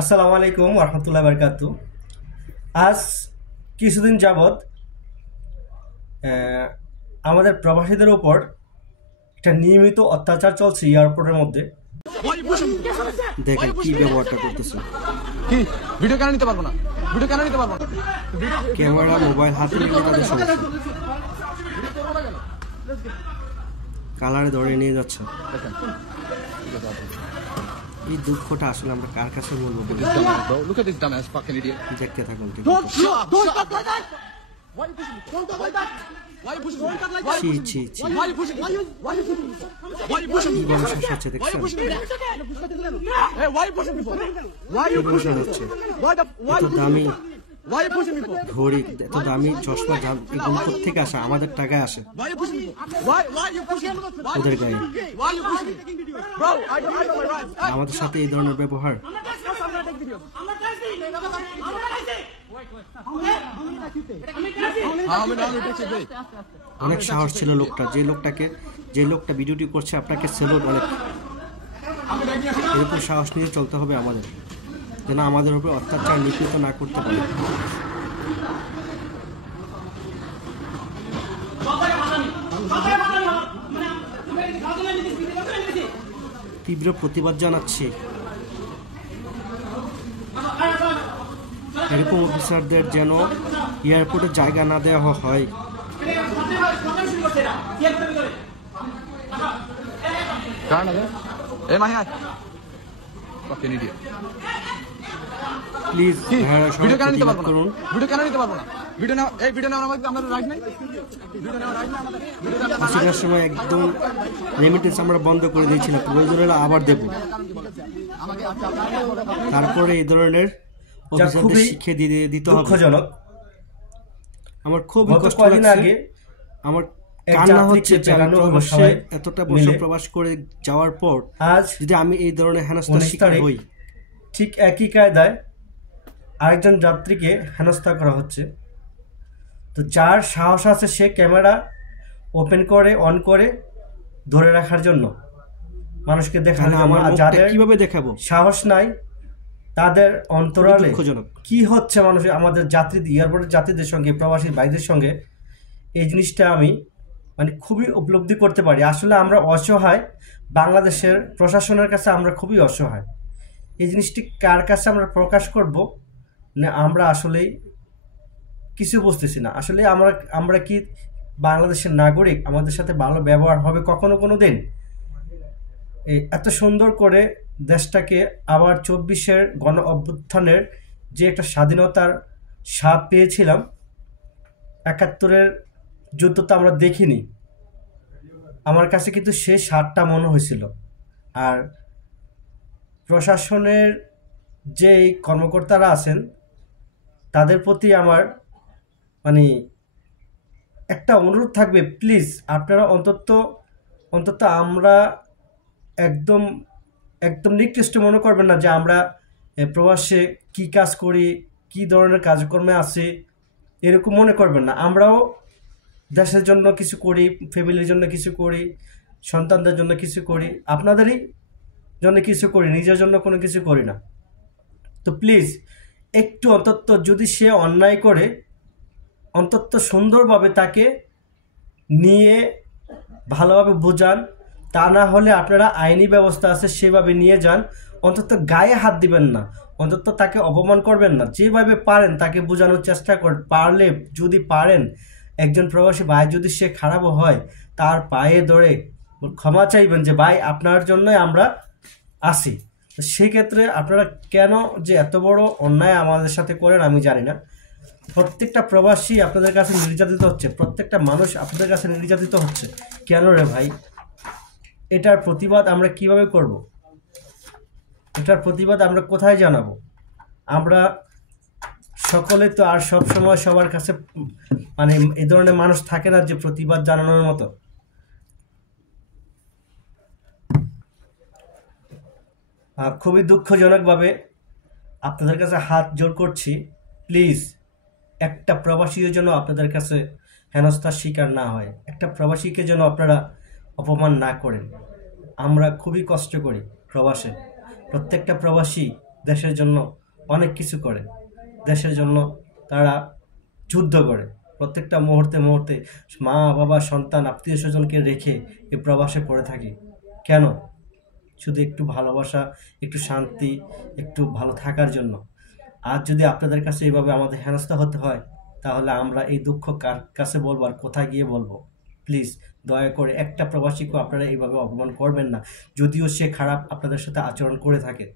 আসসালামু আলাইকুম রহমতুল্লাহ বারকাত। আজ কিছুদিন যাবৎ আমাদের প্রবাসীদের উপর একটা নিয়মিত অত্যাচার চলছে এয়ারপোর্টের মধ্যে। দেখেন কি ব্যবহারটা করতেছে। কি ভিডিও কেন নিতে পারবো না? ভিডিও কেন নিতে পারবো না? ক্যামেরা মোবাইল হাতে নিয়ে তাদের সমস্যা। কালারে ধরে নিয়ে যাচ্ছে। এই দুঃখটা আসলে আমরা কার কাছে বলবো? Look at this dumbass fucking idiot. দেখতে থাকুন। Don't talk like that. Why you pushing me? Don't talk like that. Why you pushing me? Don't talk like that. ছি ছি ছি। Why you pushing me? Why you pushing me? Why you pushing me? কি বলছে হচ্ছে Why you দেখছেন? pushing me? Hey, why you pushing me for? Why you pushing me? Why এত দামি Why you pushing me for? ঘড়ি, এত দামি চশমা এগুলো কোত্থেকে আসে? আমাদের টাকায় আসে Why you pushing me? Why you pushing me? ওদের গায়ে। Why you pushing me? Bro, I know my rights. আমাদের সাথে এই ধরনের ব্যবহার। অনেক সাহস ছিল লোকটা, যে লোকটা ভিডিওটি করছে আপনাকে সেলুট। অনেক এরকম সাহস নিয়ে চলতে হবে আমাদের, যেন আমাদের উপরে অত্যাচার নিপীড়িত না করতে পারে। তীব্র প্রতিবাদ জানাচ্ছি এরকম অফিসারদের যেন এয়ারপোর্টে জায়গা না দেওয়া হয়। প্লিজ ভিডিও কেন নিতে পারবো না? করুন। ভিডিও কেন নিতে পারবো না? ভিডিও নাও, এই ভিডিও নেওয়ার আমাদের রাইট নাই। ভিডিও নেওয়ার রাইট নাই আমাদের। হাসিনার সময় একদম রেমিটেন্স আমরা বন্ধ করে দিয়েছিলাম, প্রয়োজন হলে আবার দেব। তারপরে এই ধরনের অফিসারদের শিক্ষা দিতে হবে। দুঃখজনক, আমার খুব কষ্ট লাগে। আমার কান্না হচ্ছে যে আমি প্রবাসে এতটা বছর প্রবাস করে যাওয়ার পর আজ যদি আমি এই ধরনের হেনস্থার শিকার হই। ঠিক একই কায়দায় আরেকজন যাত্রীকে হেনস্থা করা হচ্ছে। তো যার সাহস আছে সে ক্যামেরা ওপেন করে অন করে ধরে রাখার জন্য মানুষকে দেখানো। যাদের কিভাবে দেখাবো সাহস নাই, তাদের অন্তরালে কি হচ্ছে মানুষ আমাদের যাত্রী এয়ারপোর্টের যাত্রীদের সঙ্গে, প্রবাসী ভাইদের সঙ্গে, এই জিনিসটা আমি খুবই উপলব্ধি করতে পারি। আসলে আমরা অসহায়, বাংলাদেশের প্রশাসনের কাছে আমরা খুবই অসহায়। এই জিনিসটি কার কাছে আমরা প্রকাশ করব না, আমরা আসলেই কিছু বুঝতেছি না। আসলে আমরা কি বাংলাদেশের নাগরিক? আমাদের সাথে ভালো ব্যবহার হবে কখনো কোনো দিন? এত সুন্দর করে দেশটাকে আবার 24-এর গণ অভ্যুত্থানের যে একটা স্বাধীনতার স্বাদ পেয়েছিলাম, 71-এর যুদ্ধ তো আমরা দেখিনি। আমার কাছে কিন্তু সেই স্বাদটা মনে হয়েছিল। আর প্রশাসনের যে কর্মকর্তারা আছেন তাদের প্রতি আমার একটা অনুরোধ থাকবে, প্লিজ আপনারা অন্তত আমরা একদম নিকৃষ্ট মনে করবেন না যে আমরা প্রবাসে কি কাজ করি, কি ধরনের কাজকর্মে আছে, এরকম মনে করবেন না। আমরাও দেশের জন্য কিছু করি, ফ্যামিলির জন্য কিছু করি, সন্তানদের জন্য কিছু করি, আপনাদেরই জন্য কিছু করি, নিজের জন্য কোনো কিছু করি না। তো প্লিজ একটু অন্তত যদি সে অন্যায় করে অন্তত সুন্দরভাবে তাকে নিয়ে ভালোভাবে বোঝান। তা না হলে আপনারা আইনি ব্যবস্থা আছে সেভাবে নিয়ে যান। অন্তত গায়ে হাত দিবেন না, অন্তত তাকে অপমান করবেন না। যেভাবে পারেন তাকে বোঝানোর চেষ্টা করেন। পারলে যদি পারেন, একজন প্রবাসী ভাই যদি সে খারাপও হয়, তার পায়ে ধরে ক্ষমা চাইবেন যে ভাই আপনার জন্যই আমরা আসি। সেক্ষেত্রে আপনারা কেন যে এত বড় অন্যায় আমাদের সাথে করেন আমি জানি না। প্রত্যেকটা প্রবাসী আপনাদের কাছে নির্যাতিত হচ্ছে, প্রত্যেকটা মানুষ আপনাদের কাছে নির্যাতিত হচ্ছে। কেন রে ভাই? এটার প্রতিবাদ আমরা কিভাবে করব? এটার প্রতিবাদ আমরা কোথায় জানাবো? আমরা সকলে তো আর সব সময় সবার কাছে এই ধরনের মানুষ থাকে না যে প্রতিবাদ জানানোর মতো। খুবই দুঃখজনকভাবে আপনাদের কাছে হাত জোর করছি, প্লিজ একটা প্রবাসীও যেন আপনাদের কাছে হেনস্থার শিকার না হয়, একটা প্রবাসীকে যেন আপনারা অপমান না করেন। আমরা খুবই কষ্ট করি প্রবাসে। প্রত্যেকটা প্রবাসী দেশের জন্য অনেক কিছু করে, দেশের জন্য তারা যুদ্ধ করে, প্রত্যেকটা মুহূর্তে মুহূর্তে মা বাবা সন্তান আত্মীয় স্বজনকে রেখে এ প্রবাসে পড়ে থাকি। কেন? শুধু একটু ভালোবাসা, একটু শান্তি, একটু ভালো থাকার জন্য। আর যদি আপনাদের কাছে এইভাবে আমাদের হেনস্থা হতে হয়, তাহলে আমরা এই দুঃখ কার কাছে বলবো আর কোথায় গিয়ে বলবো? প্লিজ দয়া করে একটা প্রবাসীকেও আপনারা এইভাবে অপমান করবেন না, যদিও সে খারাপ আপনাদের সাথে আচরণ করে থাকে।